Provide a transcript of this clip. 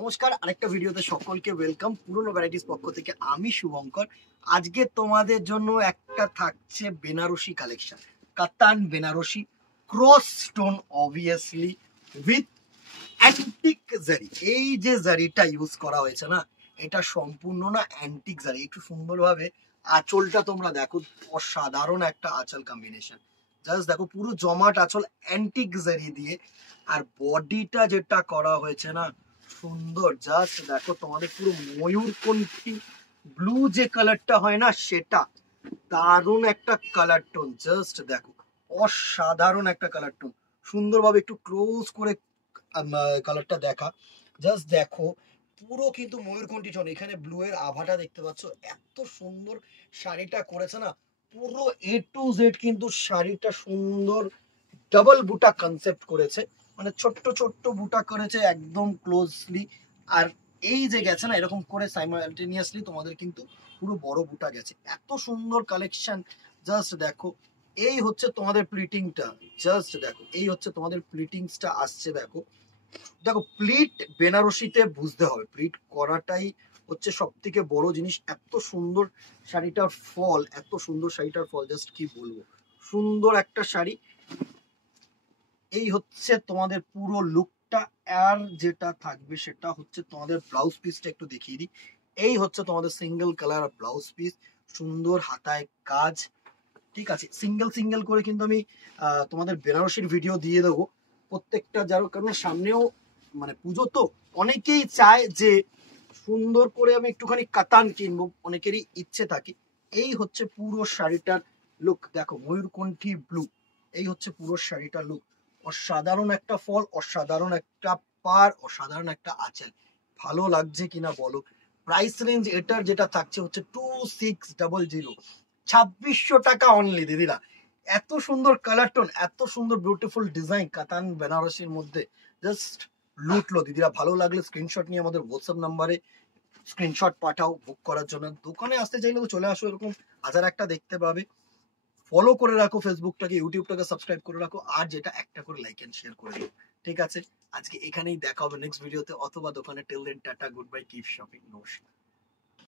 নমস্কার, আরেকটা ভিডিওতে সকলকে ওয়েলকাম। পুরনো ভ্যারাইটিস পক্ষ থেকে আমি শুভঙ্কর। আজকে তোমাদের জন্য একটা থাকছে Banarasi collection, Katan Banarasi cross stone, obviously with antique zari. এই যে জারিটা ইউজ করা হয়েছে না, এটা সম্পূর্ণ না অ্যান্টিক জারি। একটু সুন্দরভাবে আঁচলটা তোমরা দেখো, অসাধারণ একটা আঁচল কম্বিনেশন। জাস্ট দেখো, পুরো জমাট আঁচল অ্যান্টিক জারি দিয়ে, আর বডিটা যেটা করা হয়েছে না সুন্দর। জাস্ট দেখো, তোমাদের পুরো ময়ূরকণ্ঠী ব্লু যে কালারটা হয় না, সেটা দারুণ একটা কালার টোন। জাস্ট দেখো, অসাধারণ একটা কালার টোন। সুন্দরভাবে একটু ক্লোজ করে কালারটা দেখা। জাস্ট দেখো, পুরো কিন্তু ময়ূরকণ্ঠী টোন। এখানে ব্লু এর আভাটা দেখতে পাচ্ছ। এত সুন্দর শাড়িটা করেছে না, পুরো এ টু জেড কিন্তু শাড়িটা সুন্দর ডাবল বুটা কনসেপ্ট করেছে। মানে ছোট্ট ছোট্ট বুটা করেছে একদম ক্লোজলি, আর এই যে গেছে না এরকম করে সাইমালটেনিয়াসলি তোমাদের কিন্তু পুরো বড় বুটা গেছে। এত সুন্দর কালেকশন। জাস্ট দেখো, এই হচ্ছে তোমাদের প্লিটিংটা। জাস্ট দেখো, এই হচ্ছে তোমাদের প্লিটিংসটা আসছে। দেখো দেখো, প্লিট বেনারসিতে বুঝতে হবে, প্লিট করাটাই হচ্ছে সব থেকে বড় জিনিস। এত সুন্দর শাড়িটার ফল, এত সুন্দর শাড়িটার ফল, জাস্ট কি বলবো, সুন্দর একটা শাড়ি। এই হচ্ছে তোমাদের পুরো লুকটা। আর যেটা থাকবে সেটা হচ্ছে তোমাদের ব্লাউজ পিসটা একটু দেখিয়ে দিই। এই হচ্ছে তোমাদের সিঙ্গেল কালার ব্লাউজ পিস, সুন্দর হাতায় কাজ। ঠিক আছে, সিঙ্গেল সিঙ্গেল করে কিন্তু আমি তোমাদের বেনারসির ভিডিও দিয়ে দেবো প্রত্যেকটা, যার কারণে সামনেও মানে পুজো তো, অনেকেই চায় যে সুন্দর করে আমি একটুখানি কাতান কিনবো, অনেকেরই ইচ্ছে থাকে। এই হচ্ছে পুরো শাড়িটার লুক। দেখো, ময়ূরকণ্ঠী ব্লু, এই হচ্ছে পুরো শাড়িটার লুক। অসাধারণ একটা ফল, অসাধারণ একটা পার, অসাধারণ একটা আঁচল। ভালো লাগছে কিনা বলো। প্রাইস রেঞ্জ এটার যেটা থাকছে হচ্ছে 2600, 2600 টাকা অনলি দিদিরা। এত সুন্দর কালার টোন, এত সুন্দর বিউটিফুল ডিজাইন কাতান বেনারসির মধ্যে, জাস্ট লুটলো দিদিরা। ভালো লাগলে স্ক্রিনশট নিয়ে আমাদের হোয়াটসঅ্যাপ নাম্বারে স্ক্রিনশট পাঠাও বুক করার জন্য। দোকানে আসতে চাইলে তো চলে আসো, এরকম হাজার একটা দেখতে পাবে। ফলো করে রাখো ফেসবুকটাকে, ইউটিউবটাকে সাবস্ক্রাইব করে রাখো, আর যেটা একটা করে লাইক এন্ড শেয়ার করে দিও। ঠিক আছে, আজকে এখানেই দেখা হবে নেক্সট ভিডিওতে অথবা দোকানে। Till then tata, good bye, keep shopping, নমস্কার।